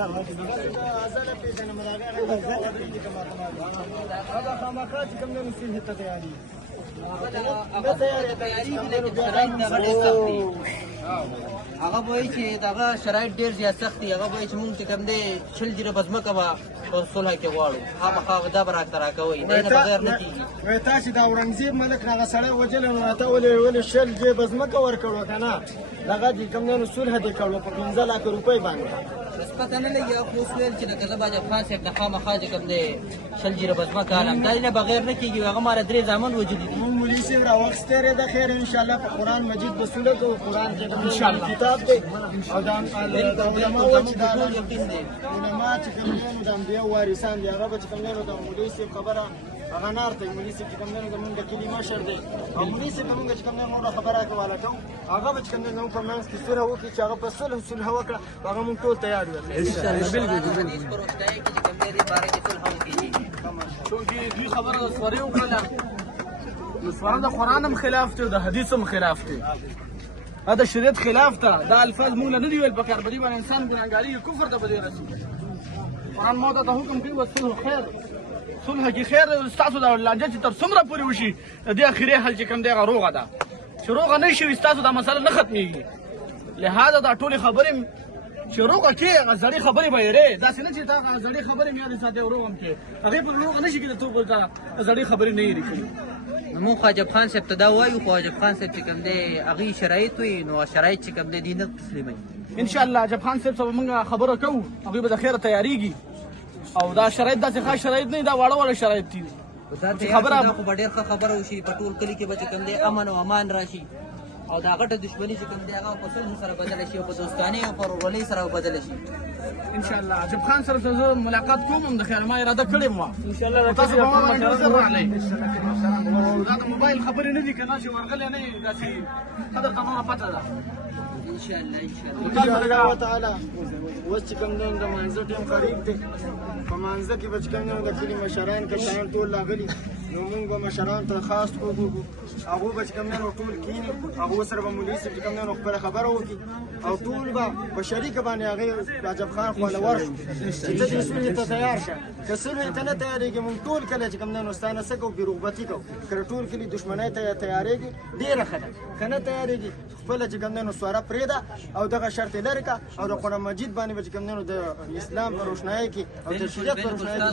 ازله پیژنم هغه خامخا چې کوم نه نسي ته تیاری هغه وایي چې دغه شرایط ډېر زیات سخت دي. هغه وایي چې مونږ چې کوم دی 20 جریبه ځمکه به په صلح کې غواړو. خامخا دا به راته راکوئ، دی نه بغیر نه کېږي. وایي تاسې د اورنګزیب ملک هغه سړی وجلی نو راته ولې 20 جریبه ځمکه ورکړو که نه دغه چې کوم دی نو صلح دې کړو په 15 لک روپۍ باندې. بس پته نه لګي خو اوس ویل چې لکه زه به جب خان صاحب د خامخا چې کوم دی 20 جریبه ځمکه الم دا نه بغیر نه کېږي. هغه ماله 3 زامن وجودي دي. مونږ مولوي صاحب راوخستی دی د خیر انشاءالله په قرآن مجید به سوله کوو. قرآن چې کتاب دی او د علماو چې د علما چې کوم دی نو د انبیاو وارثان دي. هغه به چې کوم دی نو د مولوي صاحب خبره هغه نه ارتوي. مولوي صاحب چې کوم دی نو زمونږ د کلي مشر دی او مولوي صاحب به مونږ چې کوم دی نوره خبره کوله کوو. هغه به چې کوم دی زموږ په منځ کې صلح وکړي چې هغه په صلح وکړه هغه مونږ ټول تیار یو. حدیث په روشنایي کې چې کوم دی دې باره کې صلح هم کېږي. چونکې دوی خبره د سورې وکړله نو سوره د قرآن هم خلاف دی او د حدیث هم خلاف دی. دا د شریعت خلاف ده. دا الفاظ مونږ له نه دي ویل پکار. په دې باندې انسان ګناهګاري کفر ته به دې رسي. قرآن ما ته حکم کوي والصلح خیر. صلح کې خیر ستاسو د لانجه چې تر څومره پورې وشي د دې اخري حل چې کوم دی هغه روغه ده. چې روغه نه شي ستاسو دا مسله نه ختمېږي. لهذا دا ټولې خبرې چې روغه کې هغه زړې خبرې به یې داسې نه چې تا هغه زړې خبرې مې یادې ساتې او روغ هم کې هغې پر روغه نه شي کېدی څوک ورته زړې خبرې نه یې کړي. مونږ خو عجب خان صاحب ته دا وایو خو عجب خان صاحب چې کوم دی هغې شرایط وي نو شرایط چې کوم دی دې نه تسلیموي. انشاءالله عجب خان صاحب سره به مونږ خبره کوو. هغوی به د خیره تیارېږي او دا شرایط داسې خاص شرایط نه دي. دا واړه واړه شرایط دي. خبره خو به ډېر ښه خبره وشي. په ټول کلي کې به چې کوم دی امن او امان راشي او دا غټه دشمني چې کوم دی هغه په صلح سره بدله شي او په دوستانه او په ورورولۍ سره بدله شي. انشاءالله عجب خان سره زه ملاقات کوم هم د خیر ما اراده کړې وه. انشاءالله تاسو به ما باندې ډېر زر راغلی. دا د موبایل خبرې نه دي که نه چې ورغلی نه یې داسې ښه درته نوره پته ده. انشاءالله تعالی اوس چې کوم دی د مانځه ټیم قریب دی. په مانځه کې به چې کوم دی د کلي مشران کشران ټول راغلي نو مونږ به مشرانو ته خاص وګورو. هغوی به چې کوم دی نو ټول کښېني. هغو سره به مولوي صاحب چې کوم دی نو خپله خبره وکړي او ټول به په شریکه باندې هغې عجب خان خواله ورشو چې ته دې صلحې ته تیار شه. که صلحې ته نه تیارېږي مونږ ټول کله چې کوم دی نو ستا نه څه کوو بېرغبتي کوو. که ټول کلي دښمنۍ ته تیارېږي ډېره ښه ده. که نه تیارېږي خپله چې کوم دی نو سواره پرېږده او دغه شرط یې لرې کړه او د قرآن مجید باندې به چې کوم دی نو د اسلام په روشنایۍ کې او د شریعت په روشنایۍ کې